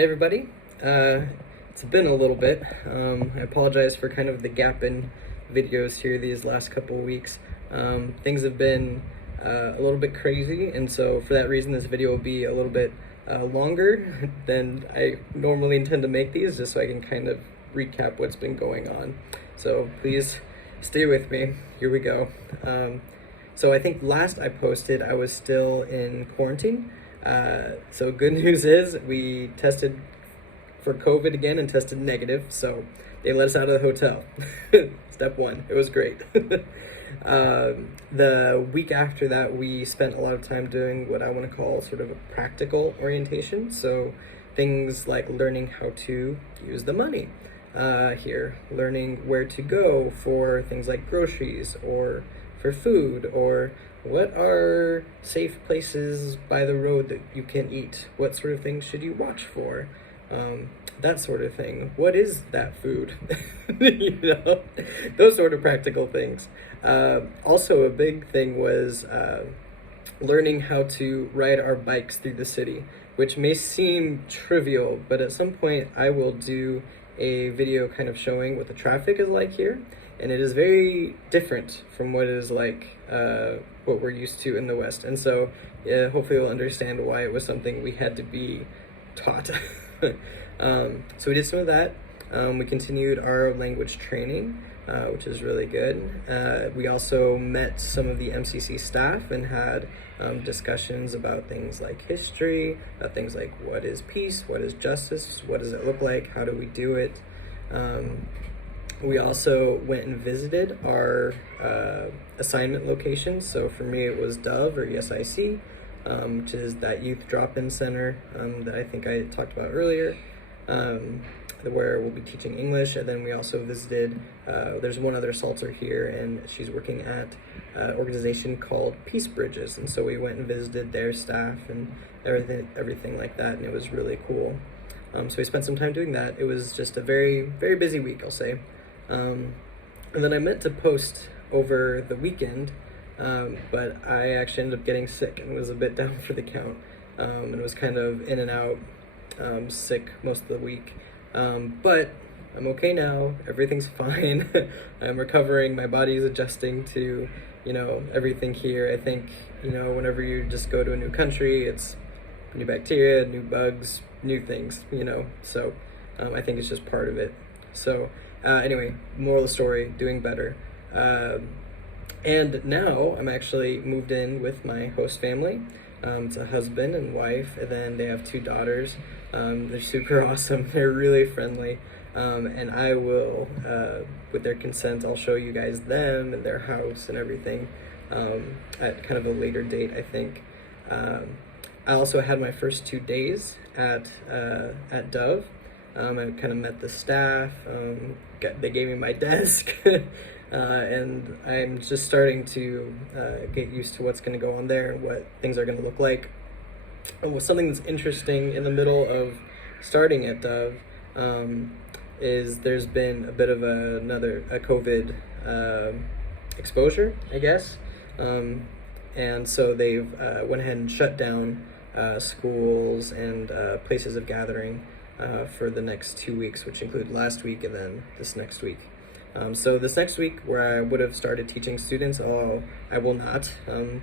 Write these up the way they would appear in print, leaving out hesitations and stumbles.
Hey everybody, it's been a little bit. I apologize for kind of the gap in videos here these last couple of weeks. Things have been a little bit crazy, and so for that reason this video will be a little bit longer than I normally intend to make these, just so I can kind of recap what's been going on. So please stay with me. Here we go. So I think last I posted I was still in quarantine. So good news is we tested for COVID again and tested negative, so they let us out of the hotel. Step one, it was great. The week after that, we spent a lot of time doing what I want to call sort of a practical orientation. So things like learning how to use the money here, learning where to go for things like groceries or for food, or what are safe places by the road that you can eat? What sort of things should you watch for? That sort of thing. What is that food? Those sort of practical things. Also, a big thing was learning how to ride our bikes through the city, which may seem trivial, but at some point I will do a video kind of showing what the traffic is like here. And it is very different from what it is like, what we're used to in the West. And so hopefully you'll understand why it was something we had to be taught. So we did some of that. We continued our language training, which is really good. We also met some of the MCC staff and had discussions about things like history, about things like what is peace, what is justice, what does it look like, how do we do it. We also went and visited our assignment locations. So for me, it was Dove or ESIC, which is that youth drop-in center that I think I talked about earlier, where we'll be teaching English. And then we also visited, there's one other Salter here, and she's working at an organization called Peace Bridges. And so we went and visited their staff and everything like that, and it was really cool. So we spent some time doing that. It was just a very, very busy week, I'll say. And then I meant to post over the weekend, but I actually ended up getting sick and was a bit down for the count, and was kind of in and out, sick most of the week. But I'm okay now. Everything's fine. I'm recovering. My body is adjusting to, everything here. I think, whenever you just go to a new country, it's new bacteria, new bugs, new things, so I think it's just part of it. So anyway, moral of the story, doing better. And now I'm actually moved in with my host family. It's a husband and wife, and then they have 2 daughters. They're super awesome. They're really friendly. And I will, with their consent, I'll show you guys them and their house and everything at kind of a later date, I think. I also had my first 2 days at Dove. I kind of met the staff. They gave me my desk, and I'm just starting to get used to what's going to go on there and what things are going to look like. Something that's interesting in the middle of starting at Dove is there's been a bit of a COVID exposure, I guess. And so they've went ahead and shut down schools and places of gathering for the next 2 weeks, which include last week and then this next week. So this next week, where I would have started teaching students, I will not,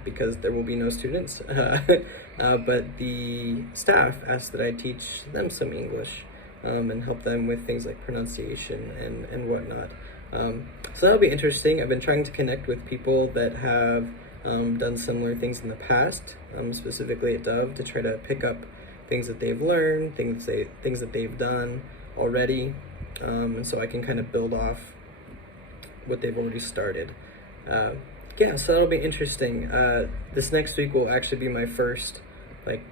because there will be no students. But the staff asked that I teach them some English and help them with things like pronunciation and whatnot. So that'll be interesting. I've been trying to connect with people that have done similar things in the past, specifically at Dove, to try to pick up things that they've learned, things that they've done already, and so I can kind of build off what they've already started. So that'll be interesting. This next week will actually be my first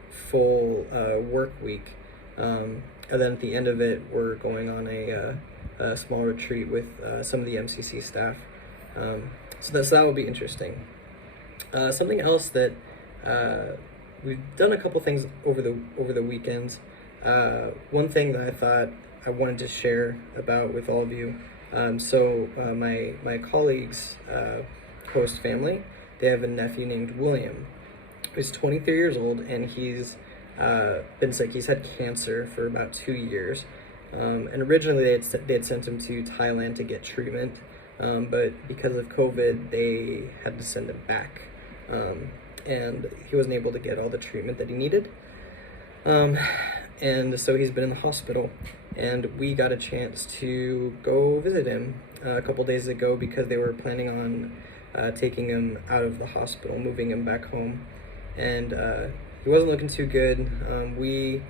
full work week, and then at the end of it, we're going on a small retreat with some of the MCC staff. So that will be interesting. Something else that we've done a couple things over the weekends. One thing that I thought I wanted to share about with all of you. My colleagues' host family, they have a nephew named William, who's 23 years old, and he's been sick. He's had cancer for about 2 years. And originally they had sent him to Thailand to get treatment, but because of COVID, they had to send him back. And he wasn't able to get all the treatment that he needed. And so he's been in the hospital, and we got a chance to go visit him a couple days ago because they were planning on taking him out of the hospital, moving him back home. And he wasn't looking too good. We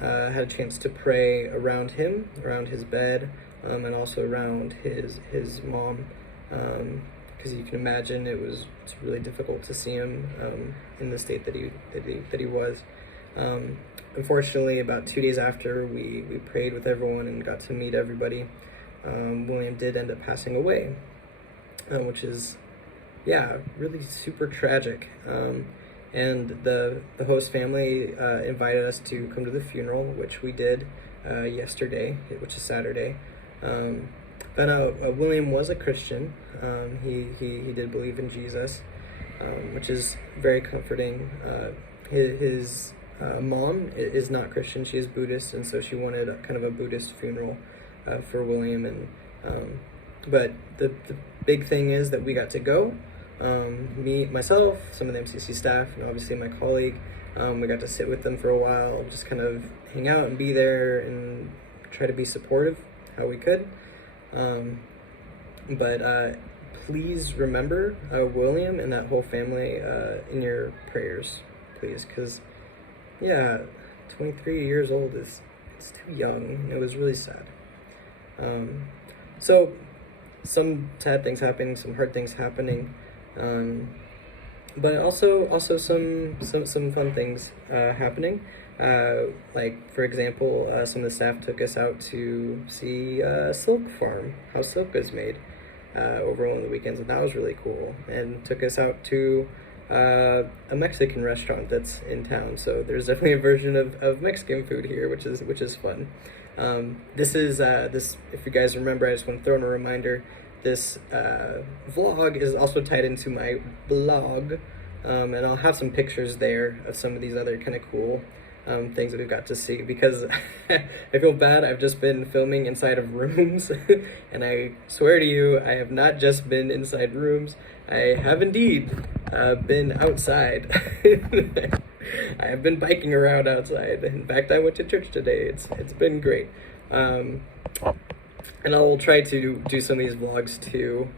had a chance to pray around him, around his bed, and also around his mom, because you can imagine it's really difficult to see him in the state that he was. Unfortunately, about 2 days after we prayed with everyone and got to meet everybody, William did end up passing away, which is, really super tragic. And the host family invited us to come to the funeral, which we did yesterday, which is Saturday. Found out William was a Christian. He did believe in Jesus, which is very comforting. His mom is not Christian; she is Buddhist, and so she wanted kind of a Buddhist funeral for William. And but the big thing is that we got to go. Me, myself, some of the MCC staff, and obviously my colleague. We got to sit with them for a while, just kind of hang out and be there and try to be supportive how we could. But please remember William and that whole family in your prayers, please, because 23 years old it's too young. It was really sad. So some sad things happening, some hard things happening, but also some fun things happening. Like, for example, some of the staff took us out to see Silk Farm, how silk is made, over one of the weekends, and that was really cool. And took us out to a Mexican restaurant that's in town, so there's definitely a version of Mexican food here, which is fun. This, if you guys remember, I just want to throw in a reminder, this vlog is also tied into my blog, and I'll have some pictures there of some of these other kind of cool things that we've got to see, because I feel bad. I've just been filming inside of rooms, and I swear to you, I have not just been inside rooms. I have indeed been outside. I have been biking around outside. In fact, I went to church today. It's been great. And I'll try to do some of these vlogs too,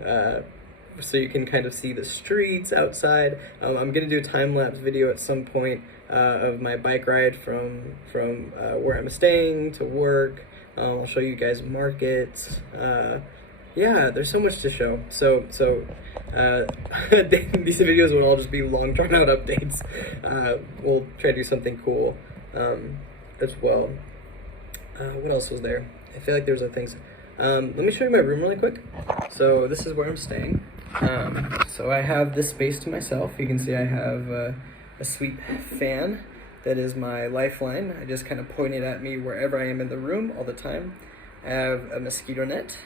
so you can kind of see the streets outside. I'm gonna do a time-lapse video at some point of my bike ride from where I'm staying to work. I'll show you guys markets. There's so much to show. So these videos will all just be long, drawn-out updates. We'll try to do something cool as well. What else was there? I feel like there was other things. Let me show you my room really quick. So this is where I'm staying. So I have this space to myself. You can see I have a sweet fan that is my lifeline. I just kind of point it at me wherever I am in the room all the time. I have a mosquito net,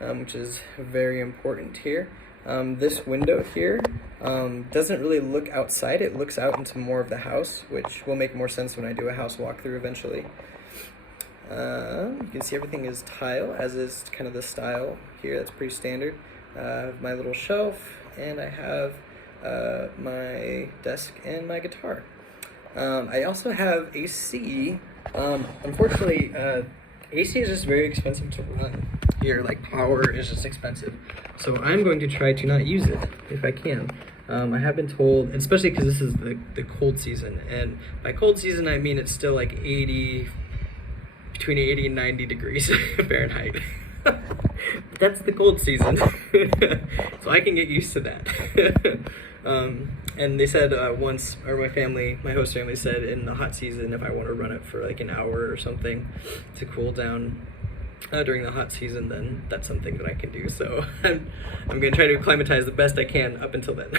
which is very important here. This window here doesn't really look outside. It looks out into more of the house, which will make more sense when I do a house walkthrough eventually. You can see everything is tile, as is kind of the style here. That's pretty standard. My little shelf, and I have my desk and my guitar. I also have AC. Unfortunately, AC is just very expensive to run here. Like, power is just expensive. So I'm going to try to not use it if I can. I have been told, especially because this is the cold season, and by cold season I mean it's still like between 80 and 90 degrees Fahrenheit. That's the cold season. So I can get used to that. And they said once, or my host family said in the hot season, if I want to run it for like an hour or something to cool down during the hot season, then that's something that I can do. So I'm going to try to acclimatize the best I can up until then.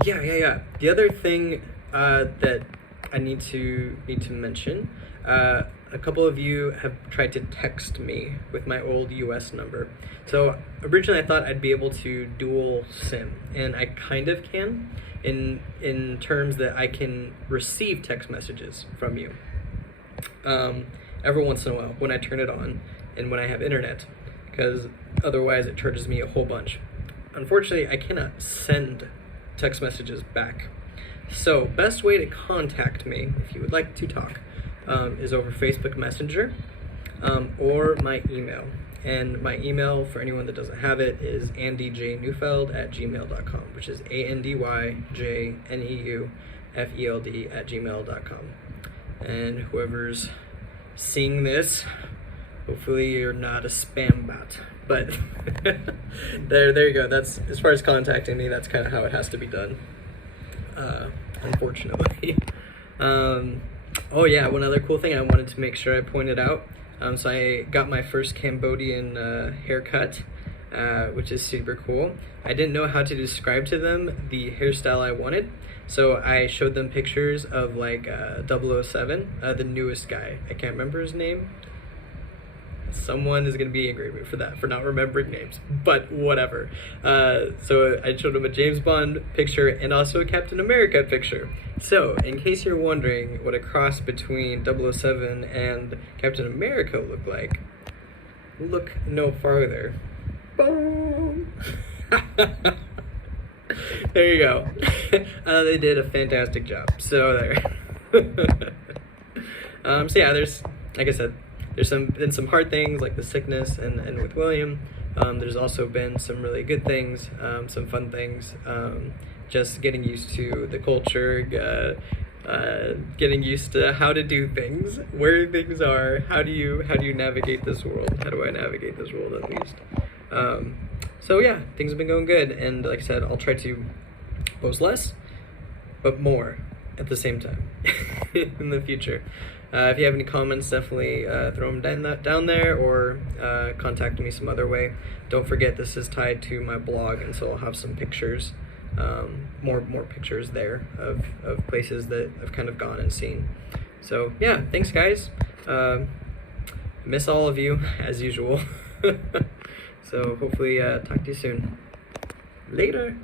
The other thing that I need to mention, a a couple of you have tried to text me with my old US number. So originally I thought I'd be able to dual SIM, and I kind of can in terms that I can receive text messages from you every once in a while when I turn it on and when I have internet, because otherwise it charges me a whole bunch. Unfortunately, I cannot send text messages back. So best way to contact me if you would like to talk is over Facebook Messenger or my email. And my email, for anyone that doesn't have it, is andyjneufeld@gmail.com, which is ANDYJNEUFELD@gmail.com. And whoever's seeing this, hopefully you're not a spam bot. But there you go. That's, as far as contacting me, that's kind of how it has to be done. Unfortunately. Oh yeah, one other cool thing I wanted to make sure I pointed out. So I got my first Cambodian haircut, which is super cool. I didn't know how to describe to them the hairstyle I wanted, so I showed them pictures of like 007, the newest guy. I can't remember his name. Someone is going to be angry at me for that, for not remembering names, but whatever. So I showed him a James Bond picture and also a Captain America picture. So, in case you're wondering what a cross between 007 and Captain America looked like, look no farther. Boom! There you go. They did a fantastic job. So there. So yeah, there's, like I said, there's been some hard things like the sickness and with William. There's also been some really good things, some fun things. Just getting used to the culture, getting used to how to do things, where things are, how do you navigate this world? How do I navigate this world at least? So yeah, things have been going good, and like I said, I'll try to post less, but more at the same time in the future. If you have any comments, definitely throw them down there, or contact me some other way. Don't forget, this is tied to my blog, and so I'll have some pictures, more pictures there of places that I've kind of gone and seen. So yeah, thanks guys. Miss all of you as usual. So hopefully talk to you soon. Later.